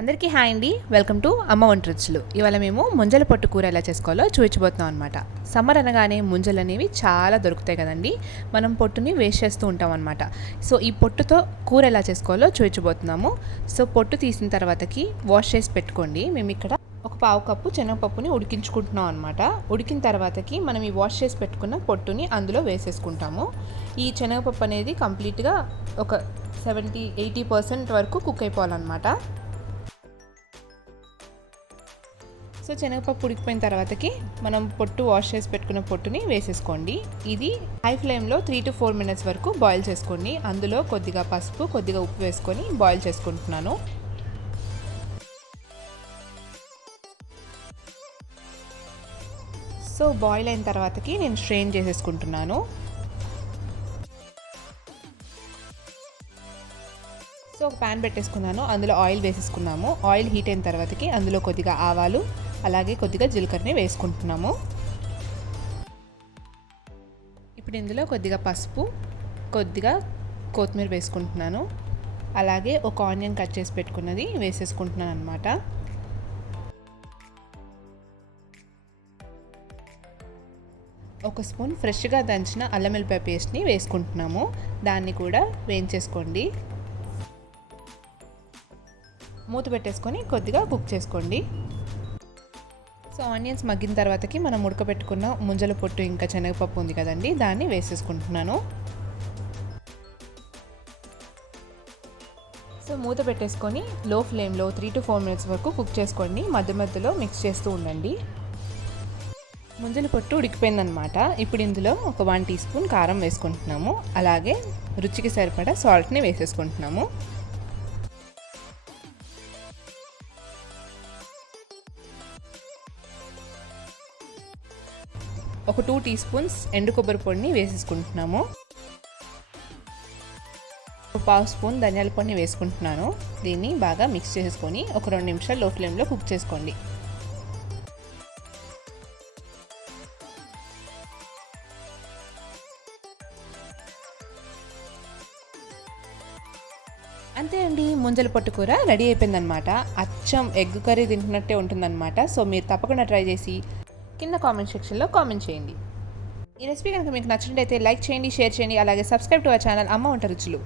అందరికీ హాయ్ అండి, welcome to అమ్మ వంట రుచులు. ఇవాళ మేము ముంజల పొట్టు కూర ఎలా చేసుకోవాలో చూపించబోతున్నాం అనమాట. సమ్మర్ అనగానే ముంజలు అనేవి చాలా దొరుకుతాయి కదండి. మనం పొట్టుని వేస్ట్ చేస్తూ ఉంటాం అనమాట. సో ఈ పొట్టుతో కూర ఎలా చేసుకోవాలో చూపించబోతున్నాము. సో పొట్టు తీసిన తర్వాతకి వాష్ చేసి పెట్టుకోండి. మేము ఇక్కడ ఒక పావు కప్పు శనగపప్పుని ఉడికించుకుంటున్నాం అనమాట. ఉడికిన తర్వాతకి మనం ఈ వాష్ చేసి పెట్టుకున్న పొట్టుని అందులో వేసేసుకుంటాము. ఈ శనగపప్పు అనేది కంప్లీట్గా ఒక 70-80% వరకు కుక్ అయిపోవాలన్నమాట. సో శనగపప్పు ఉడికిపోయిన తర్వాతకి మనం పొట్టు వాష్ చేసి పెట్టుకున్న పొట్టుని వేసేసుకోండి. ఇది హై ఫ్లేమ్లో 3 to 4 minutes వరకు బాయిల్ చేసుకోండి. అందులో కొద్దిగా పసుపు, కొద్దిగా ఉప్పు వేసుకొని బాయిల్ చేసుకుంటున్నాను. సో బాయిల్ అయిన తర్వాతకి నేను స్ట్రెయిన్ చేసేసుకుంటున్నాను. సో ఒక ప్యాన్ పెట్టేసుకున్నాను, అందులో ఆయిల్ వేసేసుకున్నాము. ఆయిల్ హీట్ అయిన తర్వాతకి అందులో కొద్దిగా ఆవాలు, అలాగే కొద్దిగా జీలకర్రని వేసుకుంటున్నాము. ఇప్పుడు ఇందులో కొద్దిగా పసుపు, కొద్దిగా కొత్తిమీర వేసుకుంటున్నాను. అలాగే ఒక ఆనియన్ కట్ చేసి పెట్టుకున్నది వేసేసుకుంటున్నాను అనమాట. ఒక స్పూన్ ఫ్రెష్గా దంచిన అల్లం వెల్లిపాయ పేస్ట్ని వేసుకుంటున్నాము. దాన్ని కూడా వేయించేసుకోండి. మూత పెట్టేసుకొని కొద్దిగా కుక్ చేసుకోండి. సో ఆనియన్స్ మగ్గిన తర్వాతకి మనం ఉడకబెట్టుకున్న ముంజల పొట్టు ఇంకా శనగపప్పు ఉంది కదండి, దాన్ని వేసేసుకుంటున్నాను. సో మూత పెట్టేసుకొని లో ఫ్లేమ్లో 3 to 4 minutes వరకు కుక్ చేసుకోండి. మధ్య మధ్యలో మిక్స్ చేస్తూ ఉండండి. ముంజల పొట్టు ఉడికిపోయిందనమాట. ఇప్పుడు ఇందులో ఒక 1 teaspoon కారం వేసుకుంటున్నాము. అలాగే రుచికి సరిపడా సాల్ట్ని వేసేసుకుంటున్నాము. ఒక 2 teaspoons ఎండు కొబ్బరి పొడిని వేసేసుకుంటున్నాము. ఒక పావు స్పూన్ ధనియాల పొడిని వేసుకుంటున్నాను. దీన్ని బాగా మిక్స్ చేసుకొని ఒక 2 నిమిషాలు లో ఫ్లేమ్లో కుక్ చేసుకోండి. అంతే అండి, ముంజల పొట్టు కూర రెడీ అయిపోయిందనమాట. అచ్చం ఎగ్ కర్రీ తింటున్నట్టే ఉంటుందన్నమాట. సో మీరు తప్పకుండా ట్రై చేసి కింద కామెంట్ సెక్షన్లో కామెంట్ చేయండి. ఈ రెసిపీ కనుక మీకు నచ్చినట్లయితే లైక్ చేయండి, షేర్ చేయండి, అలాగే సబ్స్క్రైబ్ టు అవర్ ఛానల్ అమ్మ వంట రుచులు.